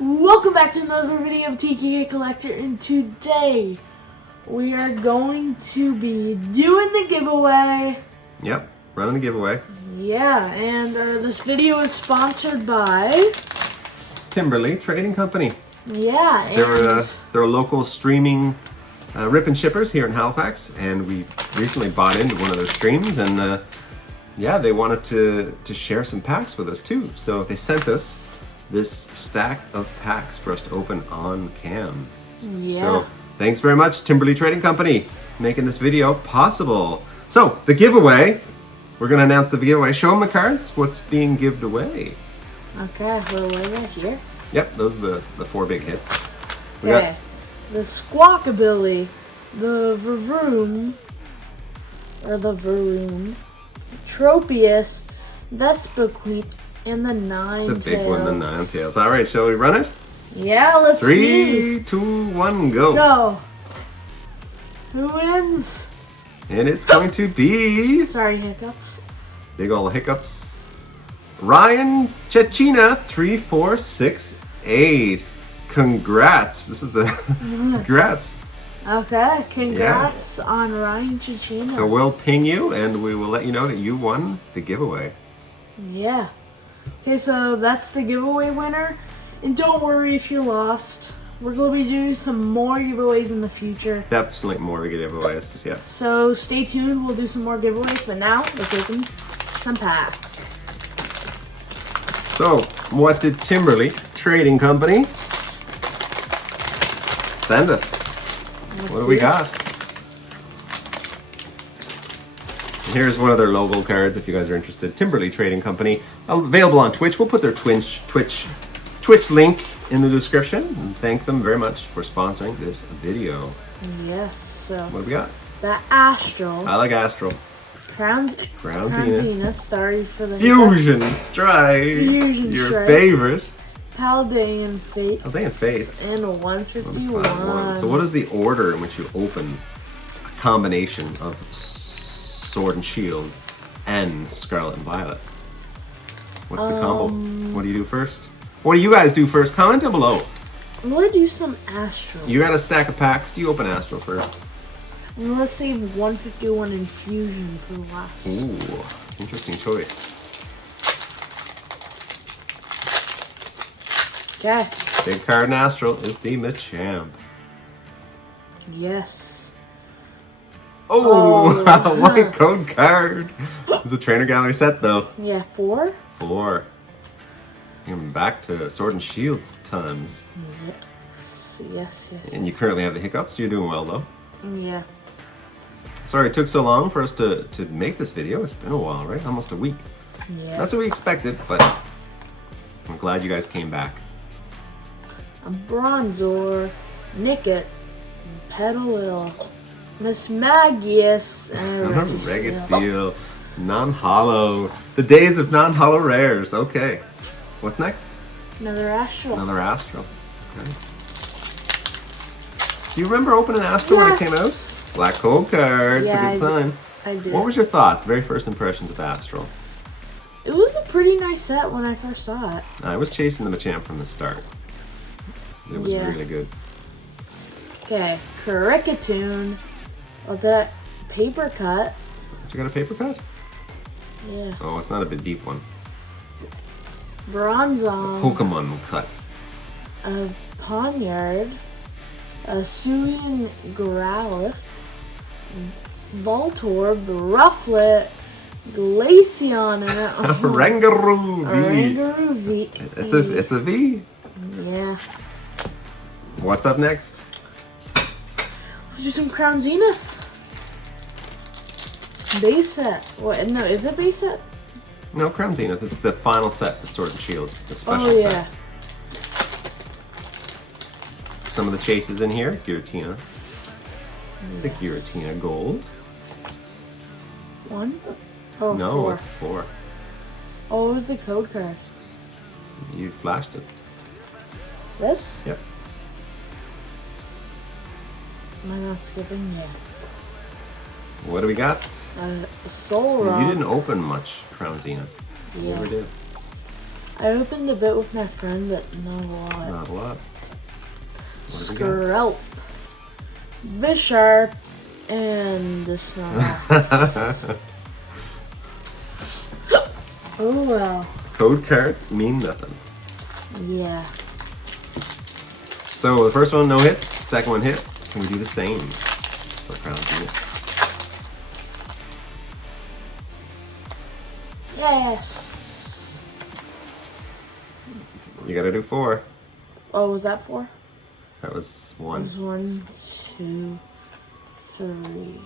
Welcome back to another video of TKK Collector, and today we are going to be doing the giveaway. Yep, running the giveaway. Yeah, and this video is sponsored by Timberly Trading Company. Yeah, and they're a local streaming rip and shippers here in Halifax, and we recently bought into one of their streams, and yeah, they wanted to share some packs with us too. So they sent us this stack of packs for us to open on cam. Yeah. So thanks very much, Timberly Trading Company, making this video possible. So the giveaway, we're gonna announce the giveaway. Show them the cards. What's being given away? Okay, well, right here. Yep, those are the four big hits. We Okay, the Squawkabilly, the Varoom, Tropius, Vespiquen, and the Ninetales. The big one, the Ninetales. All right, shall we run it? Yeah, let's see. 3, 2, 1, go. Go. Who wins? And it's going to be... Sorry, hiccups. Big ol' hiccups. Ryan Chechina 3468. Congrats. This is the... Congrats. Okay, congrats on Ryan Chechina. So we'll ping you and we will let you know that you won the giveaway. Yeah. Okay, so that's the giveaway winner. And don't worry if you lost. We're going to be doing some more giveaways in the future. Definitely more giveaways, yes. So stay tuned. We'll do some more giveaways. But now, let's open some packs. So, what did Timberly Trading Company send us? What do we got? Here's one of their logo cards if you guys are interested. Timberly Trading Company, available on Twitch. We'll put their Twitch link in the description. And thank them very much for sponsoring this video. Yes. So what do we got? The Astral. I like Astral. Crownzina. Sorry for the Fusion Strike. Fusion Your Strike. favorite. Paldean Fate. Paldean Fates. And a 151. So what is the order in which you open a combination of Sword and Shield and Scarlet and Violet? What's the combo? What do you do first? What do you guys do first? Comment down below. I'm gonna do some Astral. You got a stack of packs. Do you open Astral first? I'm gonna save 151 Infusion for last. Ooh, interesting choice. Okay. Big card in Astral is the Machamp. Yes. Oh, white code card. It's a trainer gallery set though. Yeah, 4. 4. Going back to Sword and Shield times. Yes. And you currently have the hiccups. You're doing well though. Yeah. Sorry it took so long for us to make this video. It's been a while, right? Almost a week. Yeah. That's what we expected, but I'm glad you guys came back. A Bronzor, Nickit, Petalil, Miss Magius, and Registeel. Non-hollow. The days of non-hollow rares. Okay. What's next? Another Astral. Another Astral. Okay. Do you remember opening Astral when it came out? Black Cold card. Yeah, it's a good sign. I did. What was your thoughts? Very first impressions of Astral. It was a pretty nice set when I first saw it. I was chasing the Machamp from the start. It was really good. Okay, Cricketune. Oh, did I paper cut? You got a paper cut? Yeah. Oh, it's not a big deep one. Bronzong. Pokemon cut. A Ponyard. A Suian Growlithe. Voltorb, Rufflet, Glaceon, and Rangaroo V. Rangaroo V. It's a V. Yeah. What's up next? Let's do some Crown Zenith. Base set. What? No, is it base set? No, Crown Zenith. It's the final set, the Sword and Shield, the special yeah. set. Some of the chases in here. Giratina. The Giratina Gold. 1? Oh, No, 4. it's a 4. Oh, what was the code card? You flashed it. This? Yep. Am I not skipping? Yeah. What do we got? Soul Rock. You didn't open much Crown Zenith. You Yeah. never did. I opened a bit with my friend, but not a lot. Not a lot. What have we got? Skrelp, Bisharp, and this one. Oh well. Code cards mean nothing. Yeah. So the first one, no hit. Second one hit. Can we do the same for Crown Jewel? Yes. You gotta do 4. Oh, was that 4? That was It 1, was 1, 2, 3.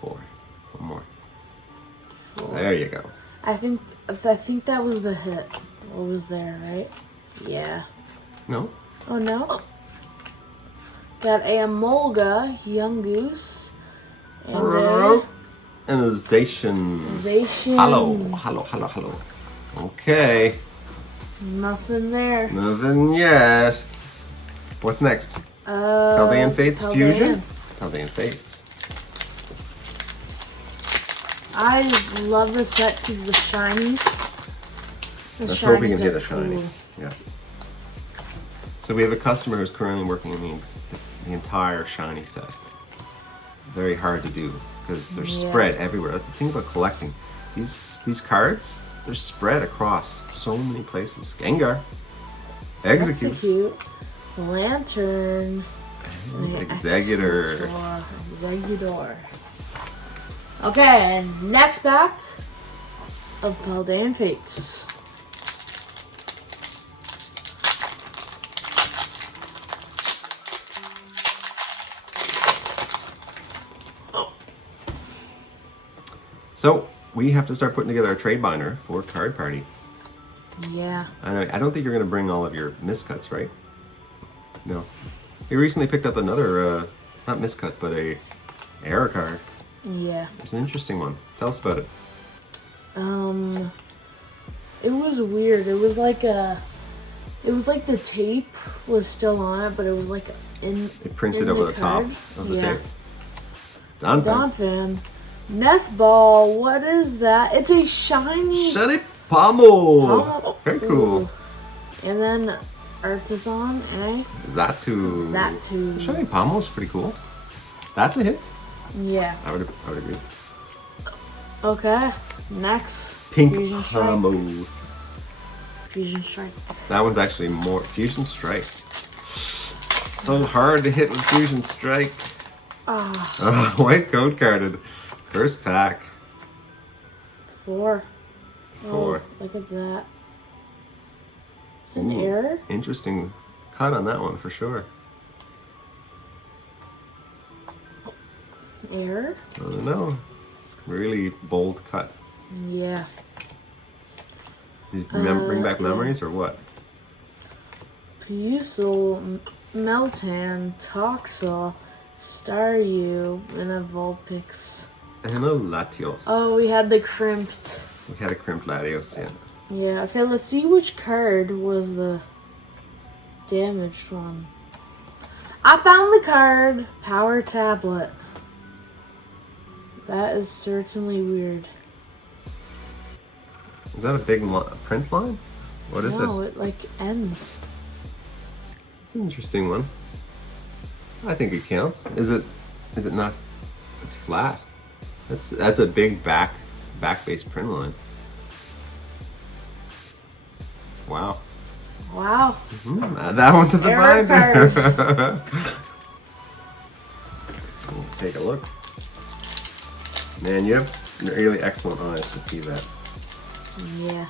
4. One more. 4. There you go. I think that was the hit. What was there, right? Yeah. No? Oh no. Got a Molga, Young Goose, and a And a Zacian. Zacian. Hello. Okay. Nothing there. Nothing yet. What's next? Paldean Fates Paldean. Fusion? Paldean Fates. I love this set because the shinies. Let's hope we can shinies hit are a shiny. cool. Yeah. So we have a customer who's currently working on the entire shiny set. Very hard to do because they're spread everywhere. That's the thing about collecting. These cards, they're spread across so many places. Gengar. Execute. Lantern. Executor. Executor. Okay, and next pack of Paldean Fates. So we have to start putting together a trade binder for Card Party. Yeah. I don't think you're going to bring all of your miscuts, right? No. We recently picked up another, not miscut, but a error card. Yeah. It's an interesting one. Tell us about it. It was weird. It was like the tape was still on it, but it was like It printed in over the top card. of the Yeah. tape. Donphan. Donphan. Nest Ball. What is that? It's a shiny. Shiny Pommel. Pommel. Very cool. Ooh. And then Artisan, eh? Zatu. Zatu. Shiny Pommel's pretty cool. That's a hit. Yeah. I would agree. Okay. Next. Pink Fusion Strike. Pommel. Fusion Strike. That one's actually more Fusion Strike. So hard to hit with Fusion Strike. White code carded. First pack. 4. 4. Oh, look at that. An Ooh, error? Interesting cut on that one for sure. Error? I don't know. Really bold cut. Yeah. These bring back memories or what? Pusel, Meltan, Toxel, Staryu, and a Vulpix. And a Latios. Oh, we had the crimped. We had a crimped Latios, yeah. Yeah, okay, let's see which card was the damaged one. I found the card, Power Tablet. That is certainly weird. Is that a big print line? What is No, it? it like ends. It's an interesting one. I think it counts. Is it not? It's flat. That's a big back base print line. Wow. Wow. Add that one to the Error binder. We'll take a look. Man, you have really excellent eyes to see that. Yeah.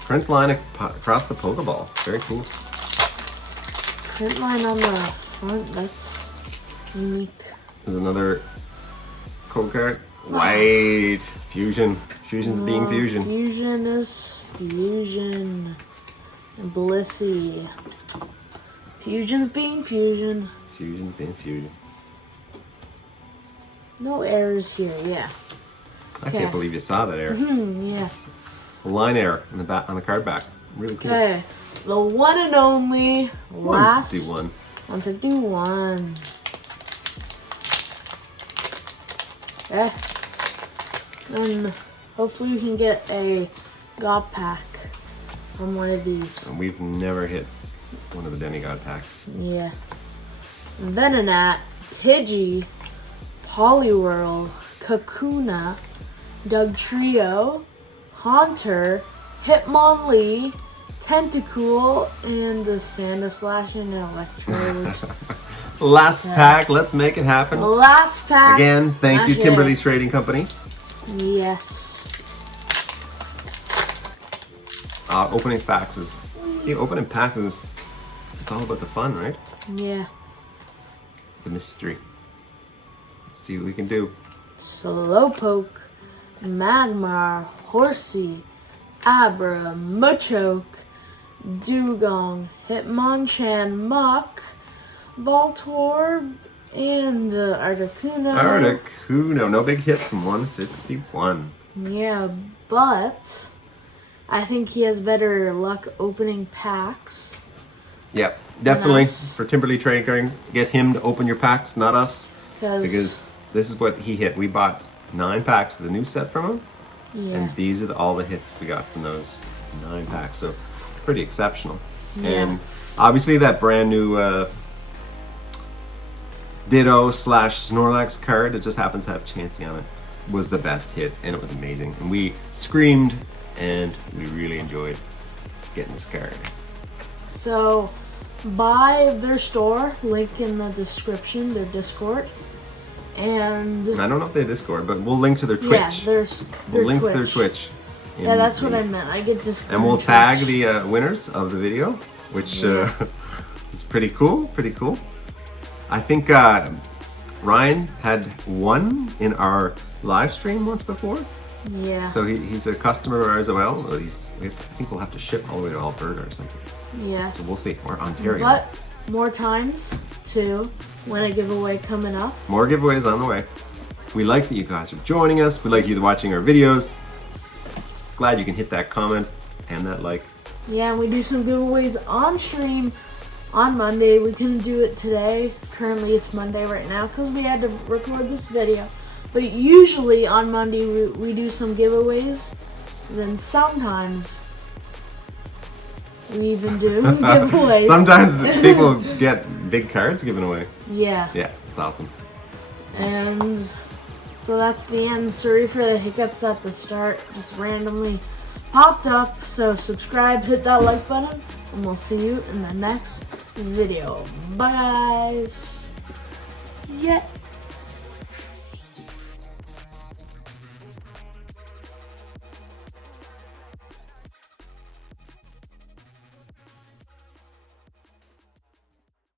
Print line across the Pokeball. Very cool. Print line on the front, that's unique. There's another code card. White. Fusion. Fusion's being fusion. Fusion is fusion. Blissey. Fusion's being fusion. Fusion's being fusion. No errors here, yeah. I can't believe you saw that error. Yes. A line error in the back on the card back. Really cool. Okay. The one and only last 151. 151. Okay. And hopefully we can get a God pack from one of these. And we've never hit one of the demigod packs. Yeah. Venonat, Pidgey, Poliwhirl, Kakuna, Dugtrio, Haunter, Hitmonlee, Tentacool, and a Sandslash and an Electrode. Last pack, let's make it happen. Last pack. Again, thank you, Smash Timberly it. Trading Company. Yes. Opening packs is, it's all about the fun, right? Yeah. The mystery. Let's see what we can do. Slowpoke, Magmar, Horsey, Abra, Machoke, Dugong, Hitmonchan, Muk, Voltorb, and Articuno. Articuno, no big hit from 151. Yeah, but I think he has better luck opening packs. Yep, definitely Nice. for Timberly Trading, get him to open your packs, not us, because this is what he hit. We bought 9 packs of the new set from him, Yeah. and these are all the hits we got from those 9 packs. So pretty exceptional. Yeah. And obviously that brand new Ditto / Snorlax card that just happens to have Chansey on it was the best hit, and it was amazing. And we screamed, and we really enjoyed getting this card. So, buy their store, link in the description, their Discord, and I don't know if they have Discord, but we'll link to their Twitch. yeah, their We'll link Twitch. to their Twitch. Yeah, that's what I meant. I get Discord. And we'll Twitch. tag the winners of the video, which is pretty cool. Pretty cool. I think Ryan had won in our live stream once before, Yeah. so he's a customer of ours as well. But I think we'll have to ship all the way to Alberta or something. Yeah. So we'll see. Or Ontario. But more times to win a giveaway coming up. More giveaways on the way. We like that you guys are joining us. We like you watching our videos. Glad you can hit that comment and that like. Yeah, and we do some giveaways on stream on Monday. We couldn't do it today. Currently, it's Monday right now because we had to record this video. But usually on Monday, we do some giveaways. Then sometimes we even do giveaways. Sometimes the people get big cards given away. Yeah. Yeah, it's awesome. And so that's the end. Sorry for the hiccups at the start. Just randomly popped up. So subscribe, hit that like button, and we'll see you in the next video. Bye, guys. Yeah.